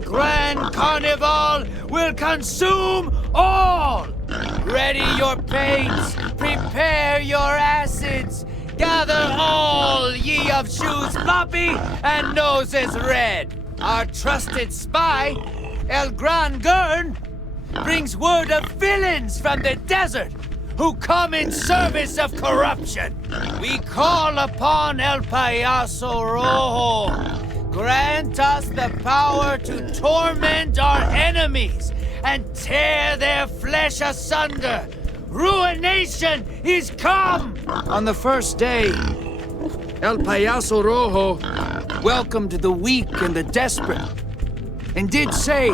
The Grand Carnival will consume all! Ready your paints, prepare your acids, gather all ye of shoes floppy and noses red. Our trusted spy, El Gran Gurn, brings word of villains from the desert who come in service of corruption. We call upon El Payaso Rojo. Grant us the power to torment our enemies and tear their flesh asunder. Ruination is come! On the first day, El Payaso Rojo welcomed the weak and the desperate, and did say,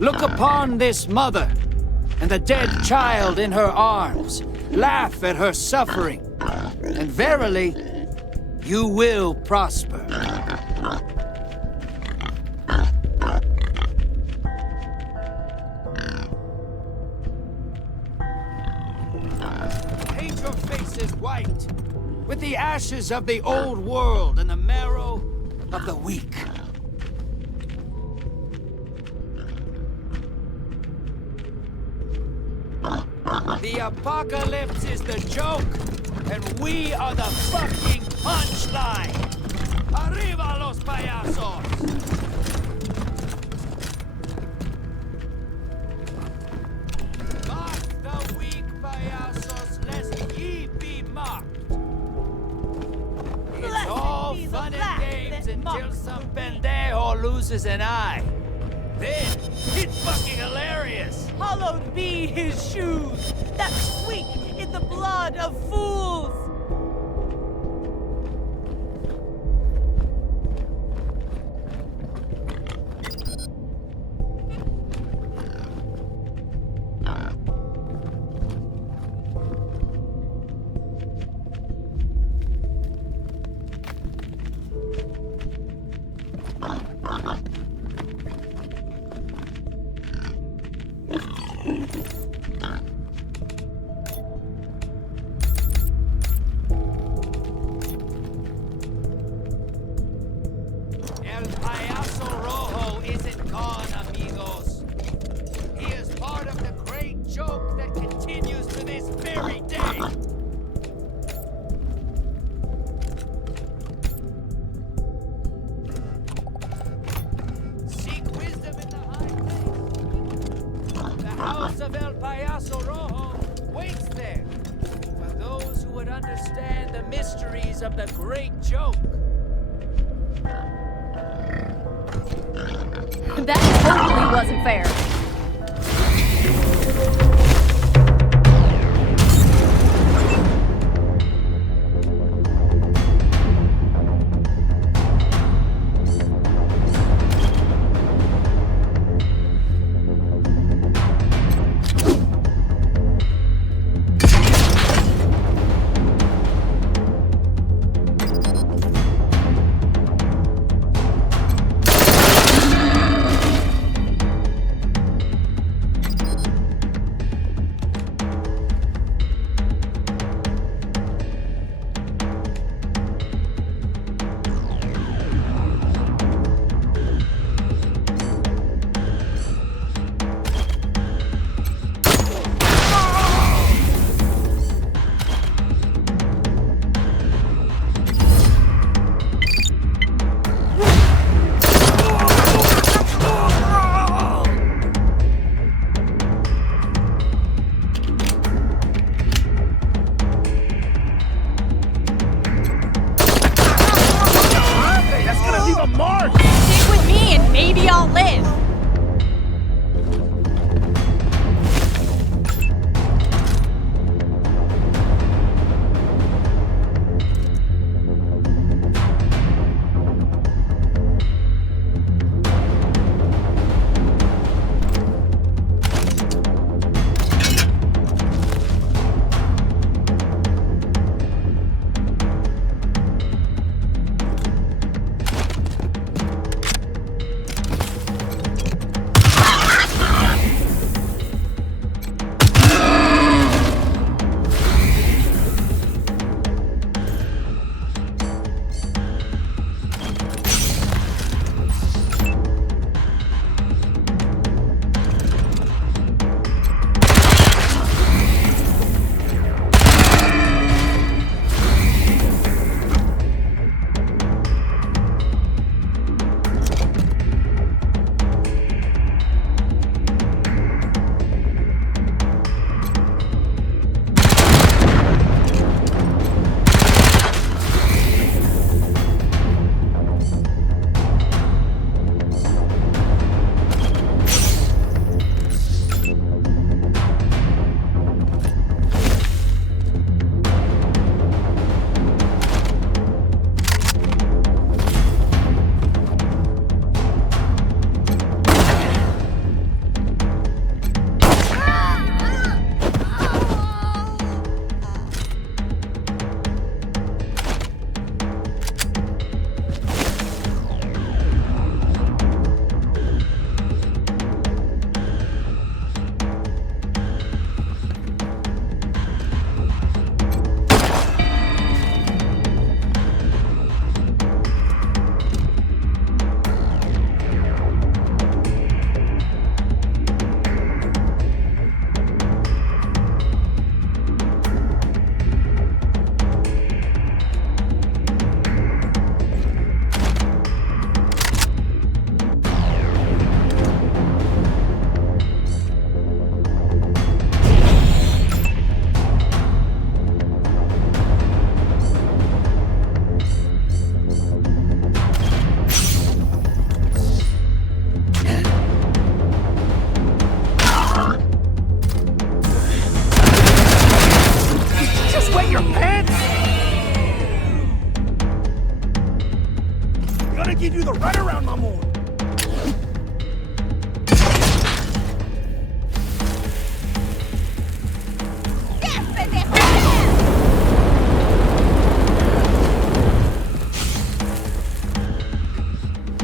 "Look upon this mother and the dead child in her arms. Laugh at her suffering, and verily, you will prosper." Paint your faces white with the ashes of the old world and the marrow of the weak. The apocalypse is the joke, and we are the fucking punchline! Arriba los payasos! Mock the weak payasos, lest ye be mocked! It's all fun and games until some pendejo loses an eye. Then, it's fucking hilarious! Hallowed be his shoes that squeak in the blood of fools! El Payaso Rojo isn't gone, amigos. He is part of the great joke that continues to this very day. Seek wisdom in the high place. The house of El Payaso Rojo waits there for those who would understand the mysteries of the great joke. That totally wasn't fair. Stick with me and maybe I'll live.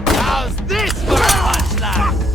How's this for a punchline?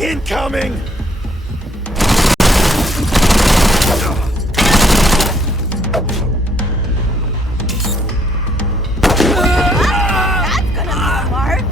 Incoming! That's gonna be a mark.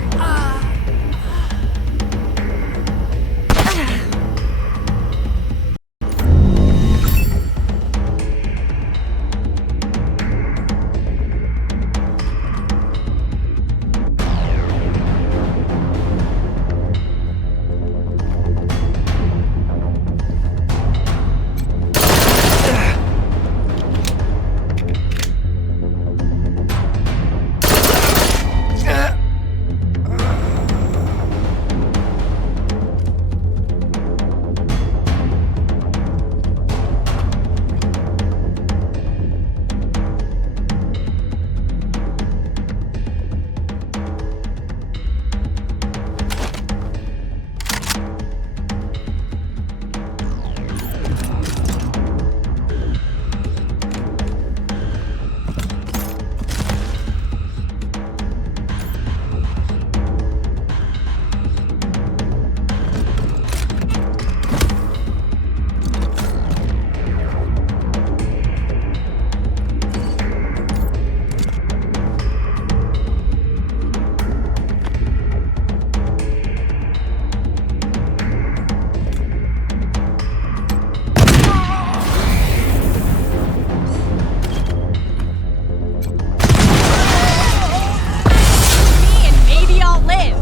Me and maybe I'll live.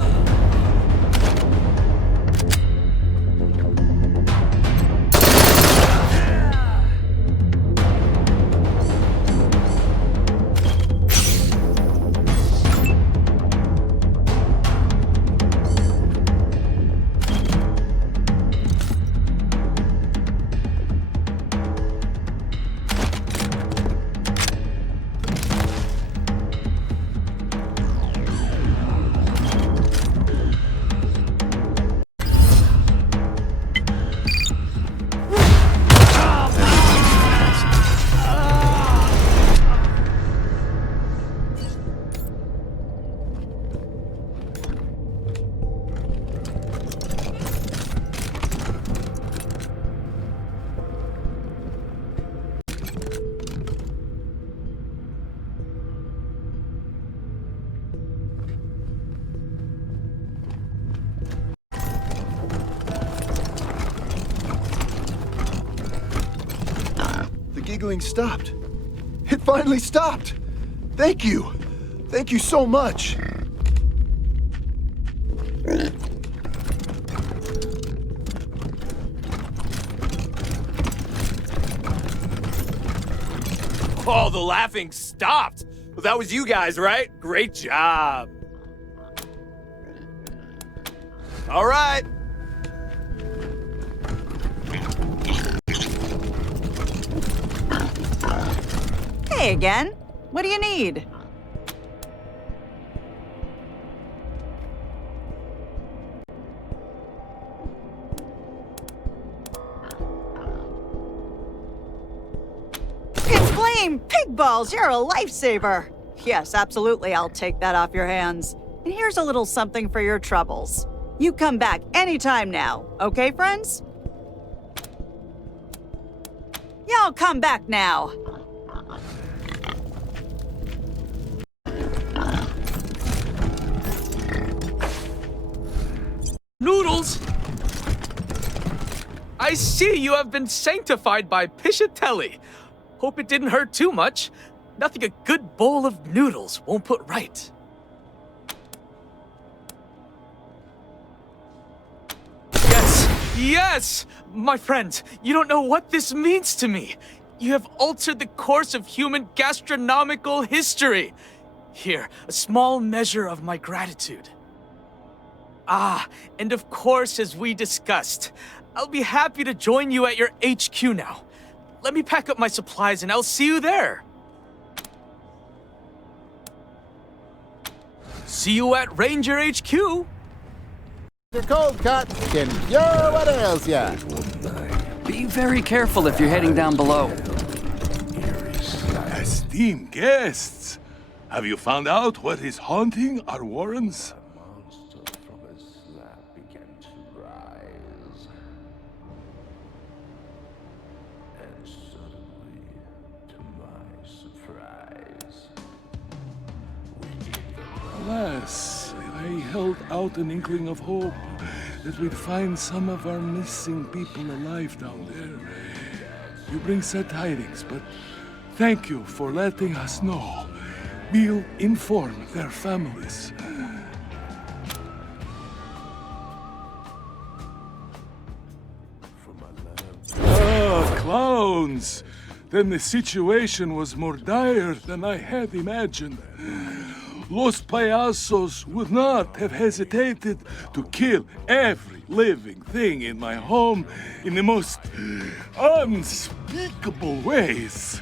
The giggling stopped. It finally stopped! Thank you! Thank you so much! Oh, the laughing stopped. Well, that was you guys, right? Great job. All right. Hey again. What do you need? It's Flame! Pig balls, you're a lifesaver! Yes, absolutely, I'll take that off your hands. And here's a little something for your troubles. You come back anytime now, okay, friends? Y'all come back now. Noodles! I see you have been sanctified by Pishatelli. Hope it didn't hurt too much. Nothing a good bowl of noodles won't put right. Yes! My friend, you don't know what this means to me. You have altered the course of human gastronomical history. Here, a small measure of my gratitude. Ah, and of course, as we discussed, I'll be happy to join you at your HQ now. Let me pack up my supplies and I'll see you there. See you at Ranger HQ. Your cold cut can cure what ails ya. Be very careful if you're heading down below. esteemed guests. Have you found out what is haunting our warrens? Monster from his slab began to rise. And suddenly, to my surprise, Alas, I held out an inkling of hope that we'd find some of our missing people alive down there. You bring sad tidings, but thank you for letting us know. We'll inform their families. Clowns! Then the situation was more dire than I had imagined. Los Payasos would not have hesitated to kill every living thing in my home in the most unspeakable ways.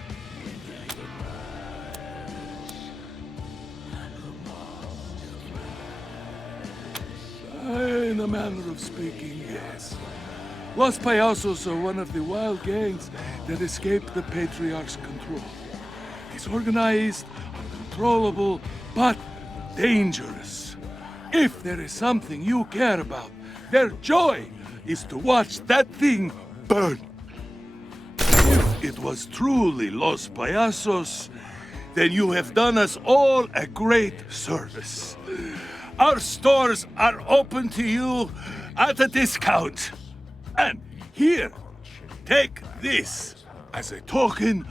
In a manner of speaking, yes. Los Payasos are one of the wild gangs that escaped the Patriarch's control. Disorganized, uncontrollable, but dangerous. If there is something you care about, their joy is to watch that thing burn. If it was truly Los Payasos, then you have done us all a great service. Our stores are open to you at a discount. And here, take this as a token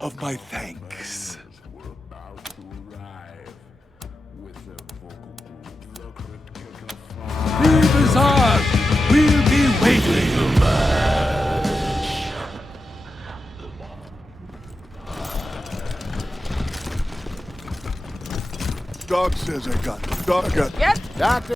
of my thanks. The bazaar will be waiting. Doc says I got it. Doc got it. Yep. Doctor.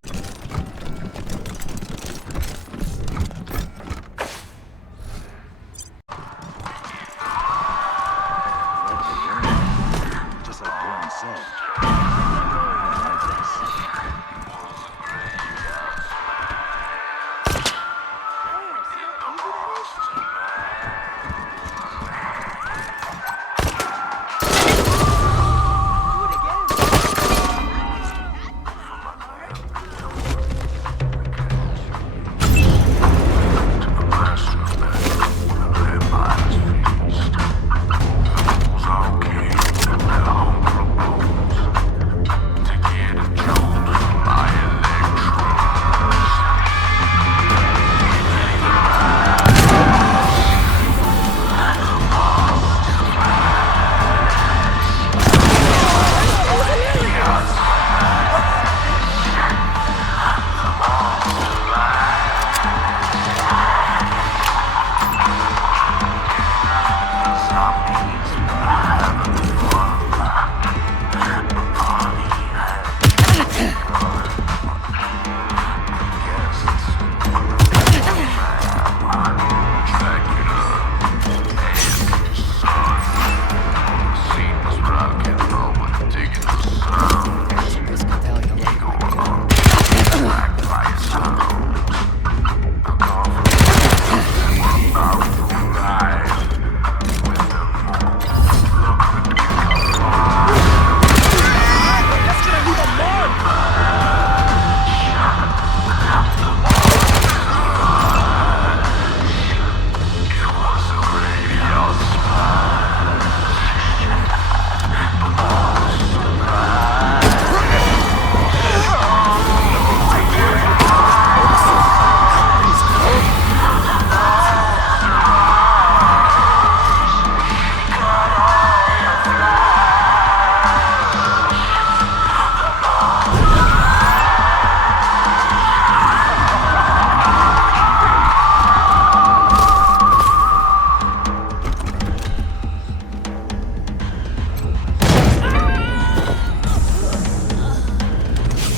Just like Glenn said.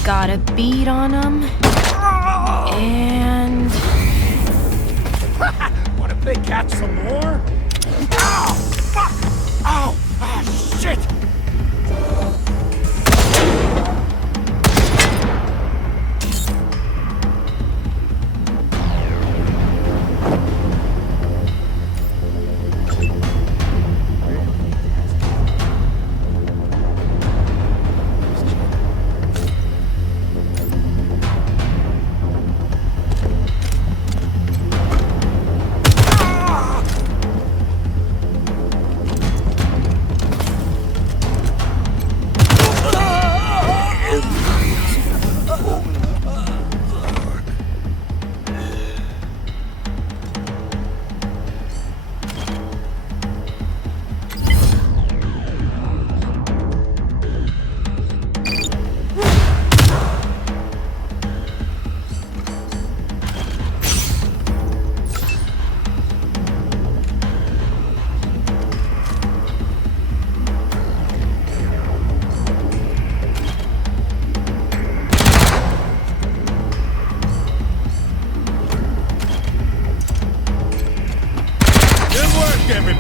Got a bead on them. And... What if they catch some more? Ow! Fuck! Ow! Ah, shit!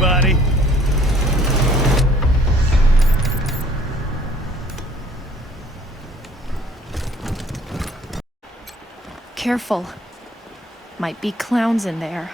buddy. Careful. Might be clowns in there.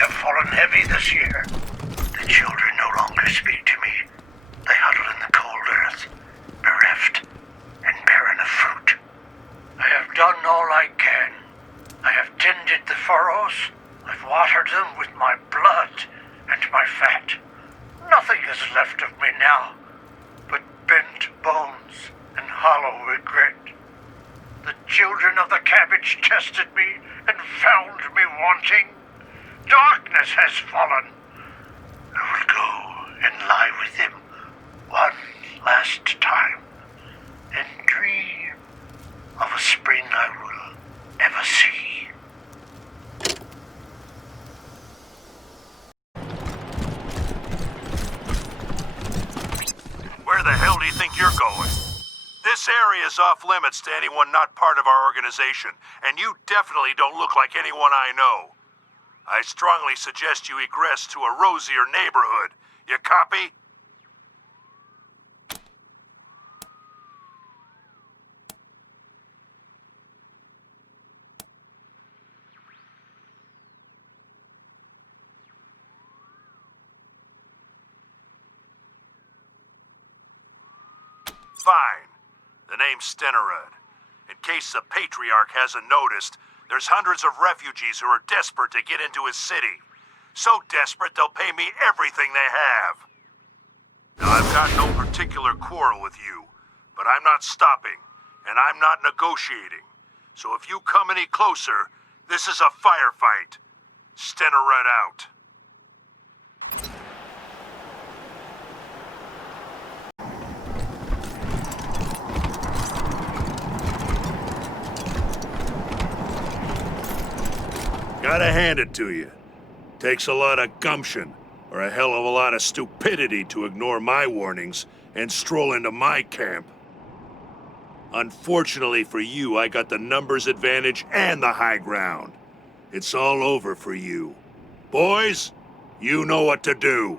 have fallen heavy this year. The children no longer speak to me. They huddle in the cold earth, bereft and barren of fruit. I have done all I can. I have tended the furrows. I've watered them with my blood and my fat. Nothing is left of me now but bent bones and hollow regret. The children of the cabbage tested me and found me wanting. Darkness has fallen. I will go and lie with him one last time and dream of a spring I will ever see. Where the hell do you think you're going? This area is off limits to anyone not part of our organization, and you definitely don't look like anyone I know. I strongly suggest you egress to a rosier neighborhood. You copy? Fine. The name's Stenerud. In case the Patriarch hasn't noticed, there's hundreds of refugees who are desperate to get into his city. So desperate they'll pay me everything they have. Now, I've got no particular quarrel with you, but I'm not stopping, and I'm not negotiating. So if you come any closer, this is a firefight. Stenerud out. Gotta hand it to you. Takes a lot of gumption, or a hell of a lot of stupidity to ignore my warnings and stroll into my camp. Unfortunately for you, I got the numbers advantage and the high ground. It's all over for you. Boys, you know what to do.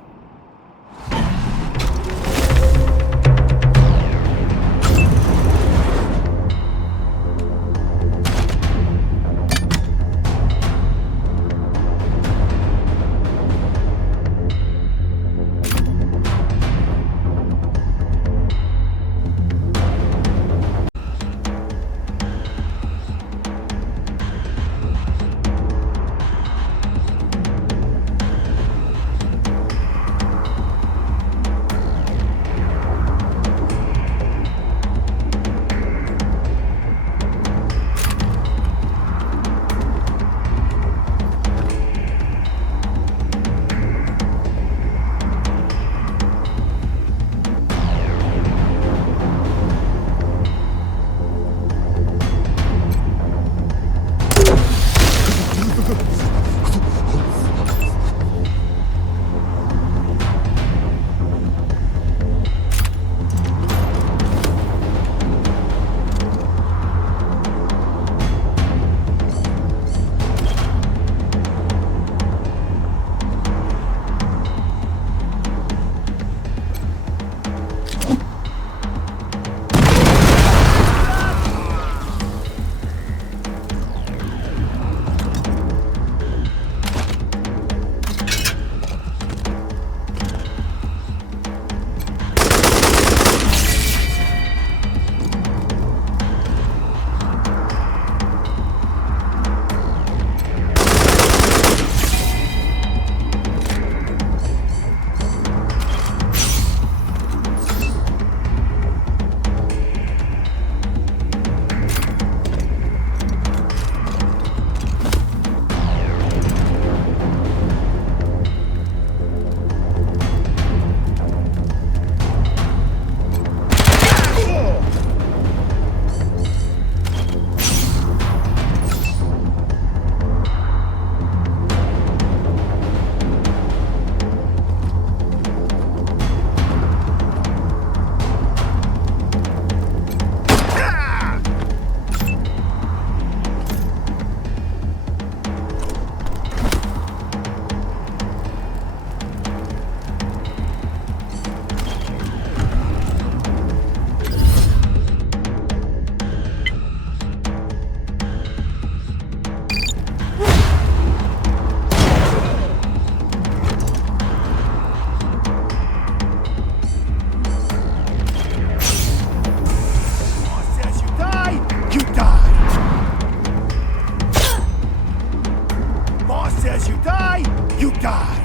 says you die, you die.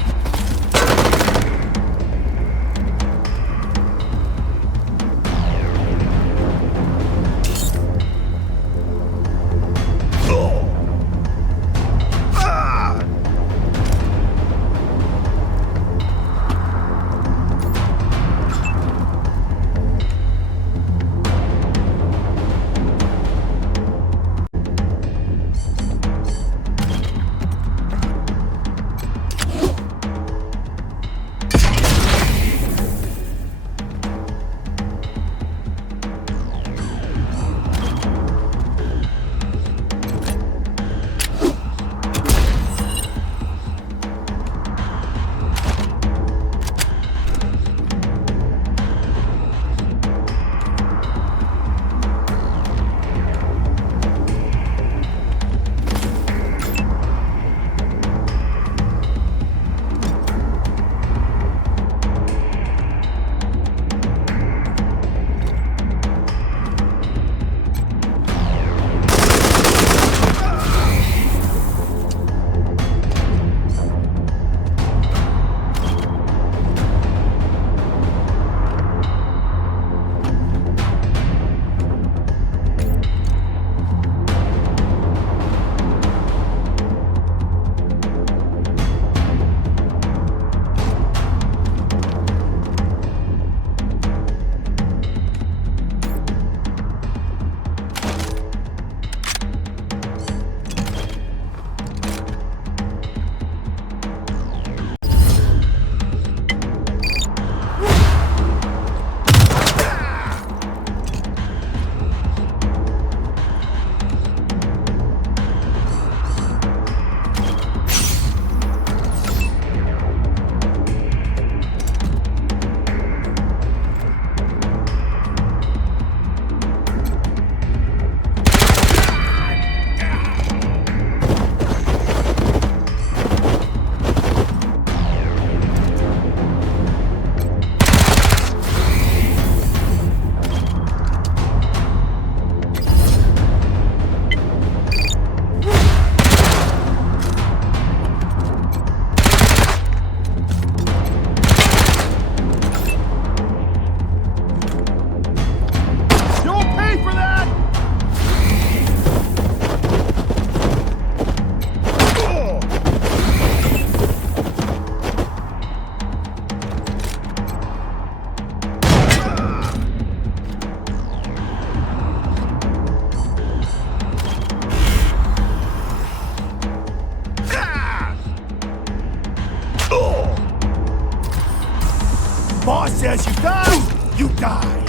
Boss says you die, you die.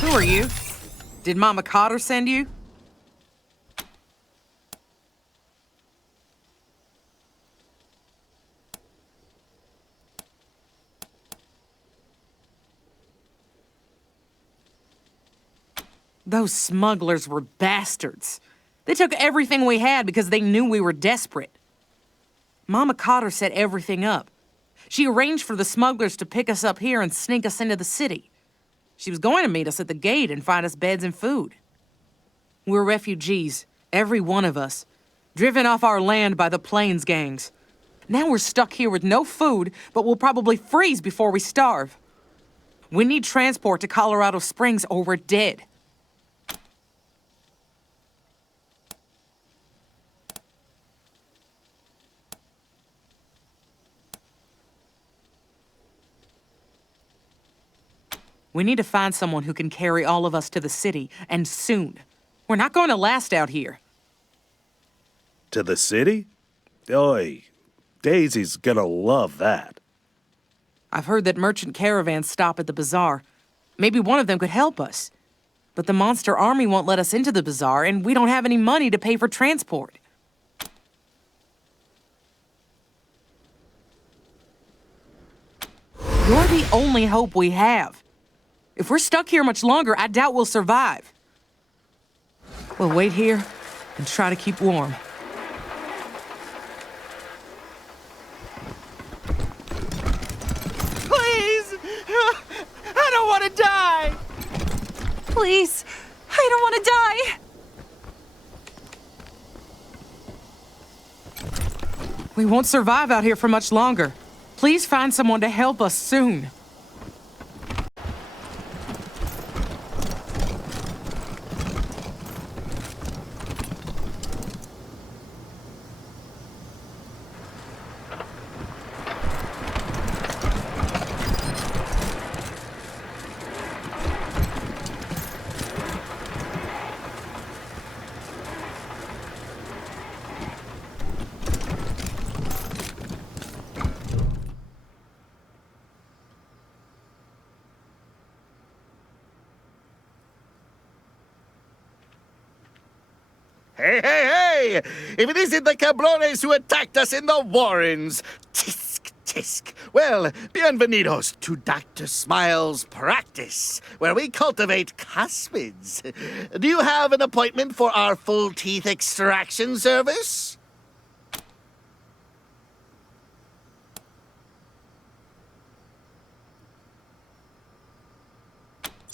Who are you? Did Mama Cotter send you? Those smugglers were bastards. They took everything we had because they knew we were desperate. Mama Cotter set everything up. She arranged for the smugglers to pick us up here and sneak us into the city. She was going to meet us at the gate and find us beds and food. We're refugees, every one of us, driven off our land by the Plains gangs. Now we're stuck here with no food, but we'll probably freeze before we starve. We need transport to Colorado Springs or we're dead. We need to find someone who can carry all of us to the city, and soon. We're not going to last out here. To the city? Oi, Daisy's gonna love that. I've heard that merchant caravans stop at the bazaar. Maybe one of them could help us. But the monster army won't let us into the bazaar, and we don't have any money to pay for transport. You're the only hope we have. If we're stuck here much longer, I doubt we'll survive. We'll wait here and try to keep warm. Please! I don't want to die! Please, I don't want to die! We won't survive out here for much longer. Please find someone to help us soon. Hey, hey, hey! If it isn't the cabrones who attacked us in the Warrens! Tisk, tisk. Well, bienvenidos to Dr. Smile's practice, where we cultivate cuspids. Do you have an appointment for our full teeth extraction service?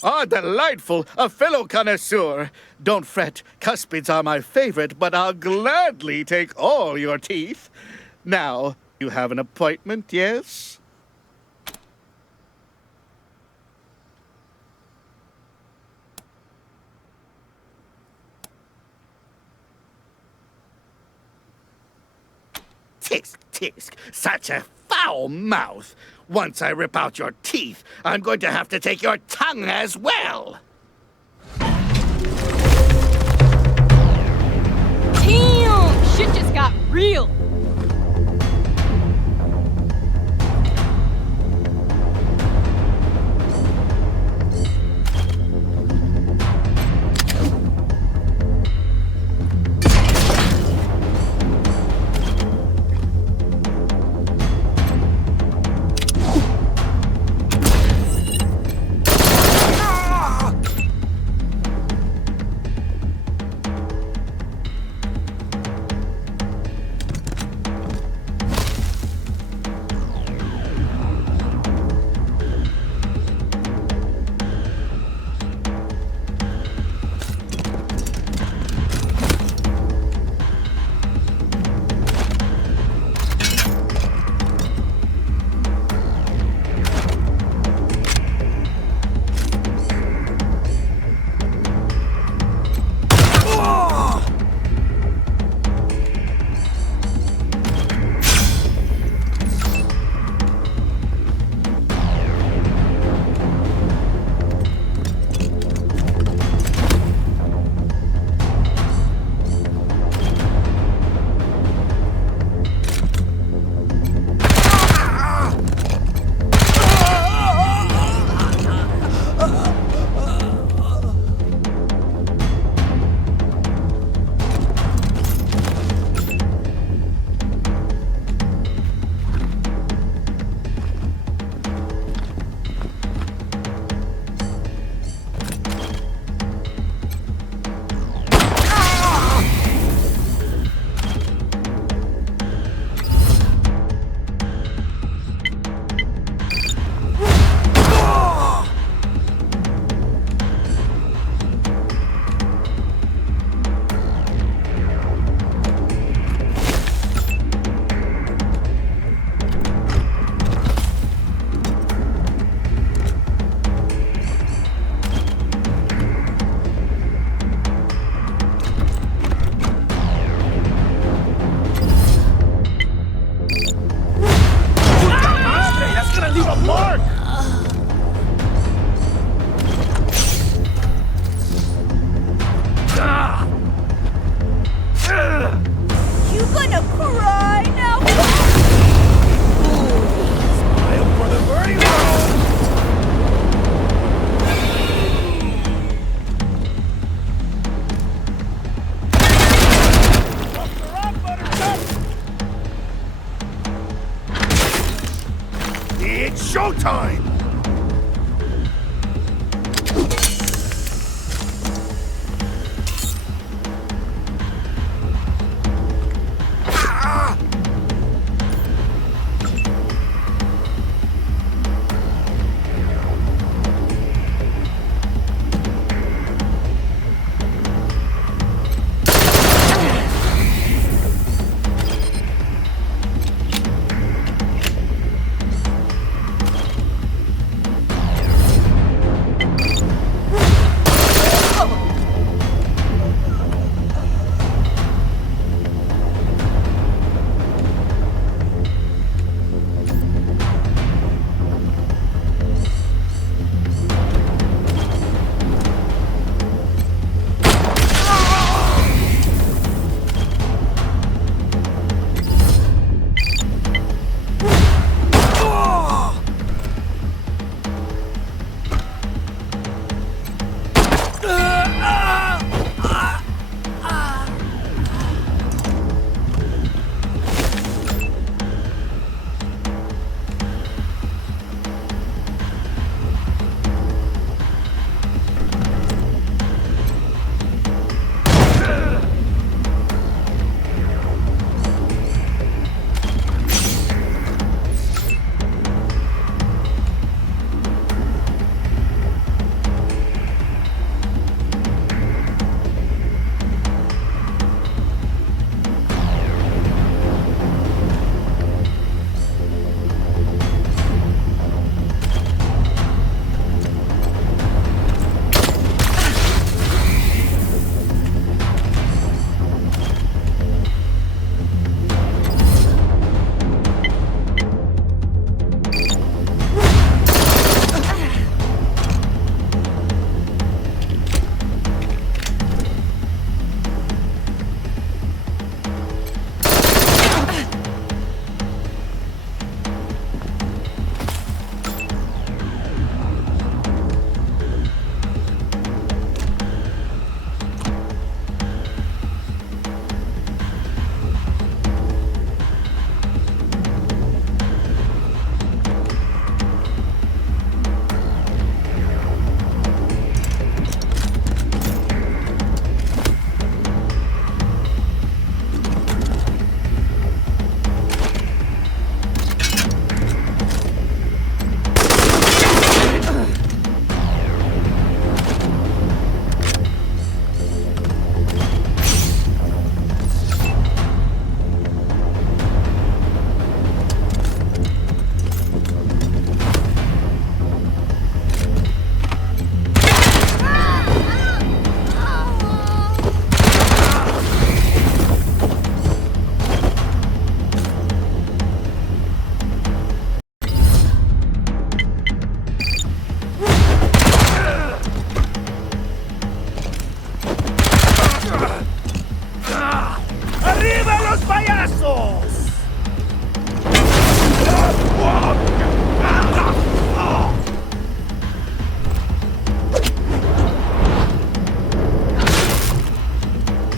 Ah, delightful! A fellow connoisseur. Don't fret, cuspids are my favorite, but I'll gladly take all your teeth. Now, you have an appointment, yes? Tisk, tisk, such a foul mouth. Once I rip out your teeth, I'm going to have to take your tongue as well. Damn! Shit just got real!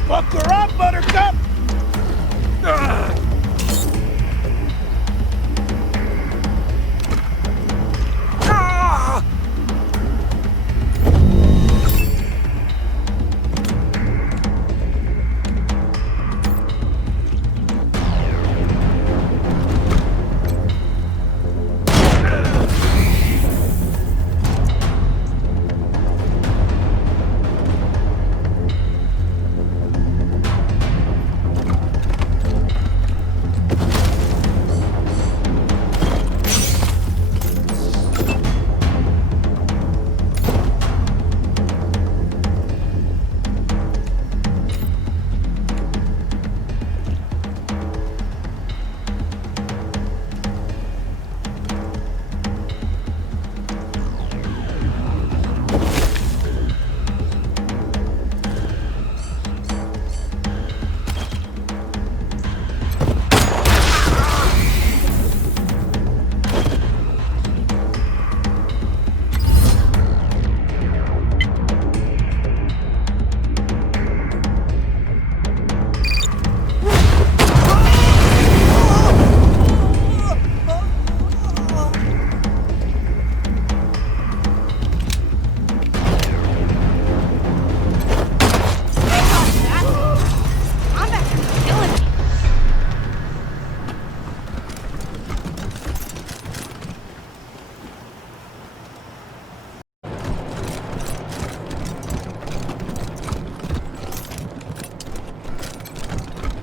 Fuck her up, Buttercup!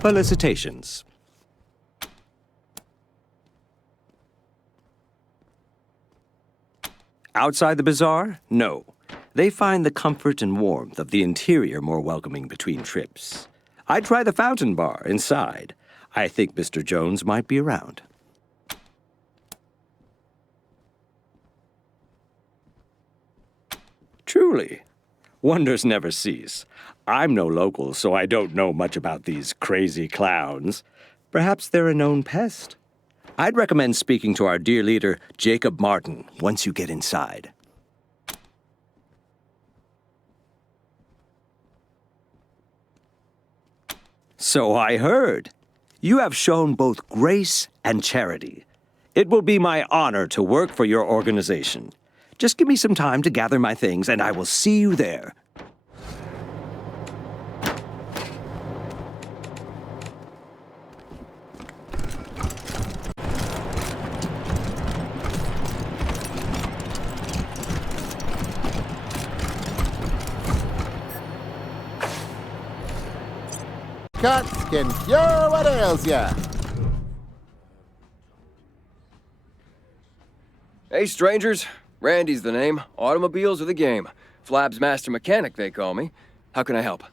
Felicitations. Outside the bazaar? No. They find the comfort and warmth of the interior more welcoming between trips. I'd try the fountain bar inside. I think Mr. Jones might be around. Truly. Wonders never cease. I'm no local, so I don't know much about these crazy clowns. Perhaps they're a known pest. I'd recommend speaking to our dear leader, Jacob Martin, once you get inside. So I heard. You have shown both grace and charity. It will be my honor to work for your organization. Just give me some time to gather my things, and I will see you there. Cuts can cure what ails ya. Hey, strangers. Randy's the name. Automobiles are the game. Flab's master mechanic, they call me. How can I help?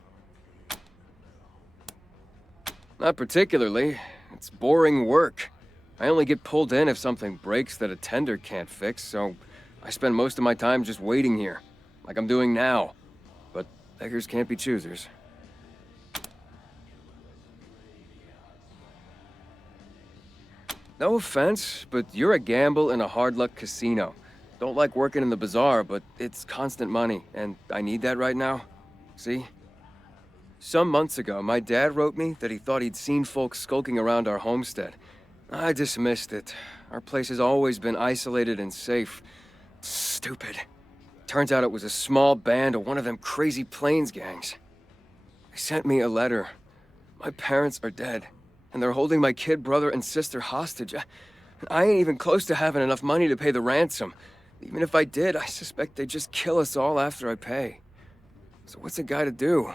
Not particularly. It's boring work. I only get pulled in if something breaks that a tender can't fix, so I spend most of my time just waiting here, like I'm doing now. But beggars can't be choosers. No offense, but you're a gamble in a hard-luck casino. Don't like working in the bazaar, but it's constant money, and I need that right now. See? Some months ago, my dad wrote me that he thought he'd seen folks skulking around our homestead. I dismissed it. Our place has always been isolated and safe. Stupid. Turns out it was a small band of one of them crazy Plains gangs. They sent me a letter. My parents are dead, and they're holding my kid brother and sister hostage. I ain't even close to having enough money to pay the ransom. Even if I did, I suspect they'd just kill us all after I pay. So what's a guy to do?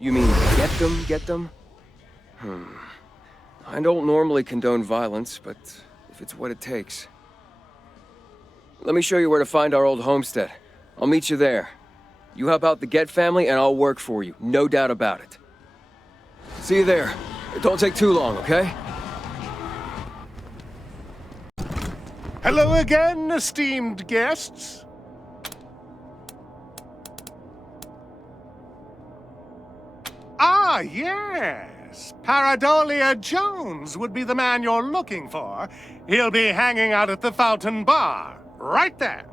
You mean get them? I don't normally condone violence, but if it's what it takes. Let me show you where to find our old homestead. I'll meet you there. You help out the Get family and I'll work for you, no doubt about it. See you there. It don't take too long, okay? Hello again, esteemed guests. Ah, yes. Paradolia Jones would be the man you're looking for. He'll be hanging out at the Fountain Bar. right there.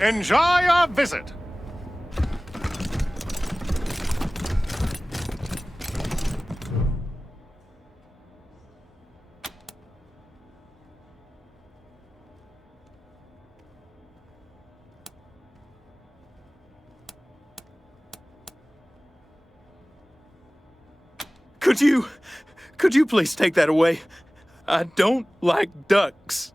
Enjoy your visit. Could you please take that away? I don't like ducks.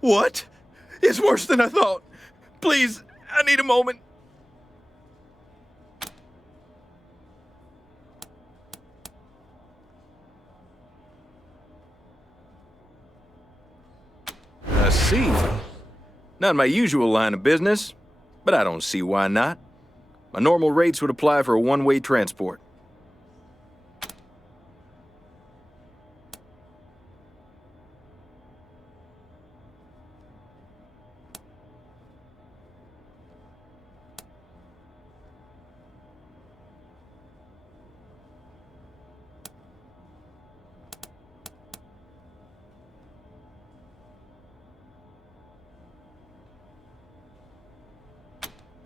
What? It's worse than I thought. Please, I need a moment. I see. Not my usual line of business, but I don't see why not. My normal rates would apply for a one-way transport.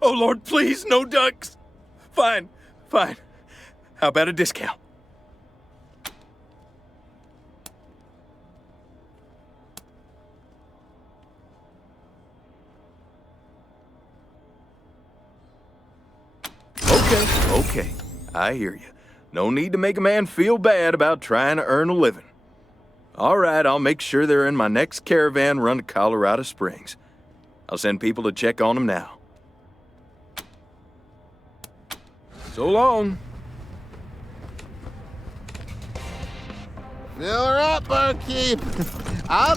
Oh, Lord, please, no ducks. Fine. How about a discount? Okay. I hear you. No need to make a man feel bad about trying to earn a living. All right, I'll make sure they're in my next caravan run to Colorado Springs. I'll send people to check on them now. So long. Fill her up, barkeep. I'll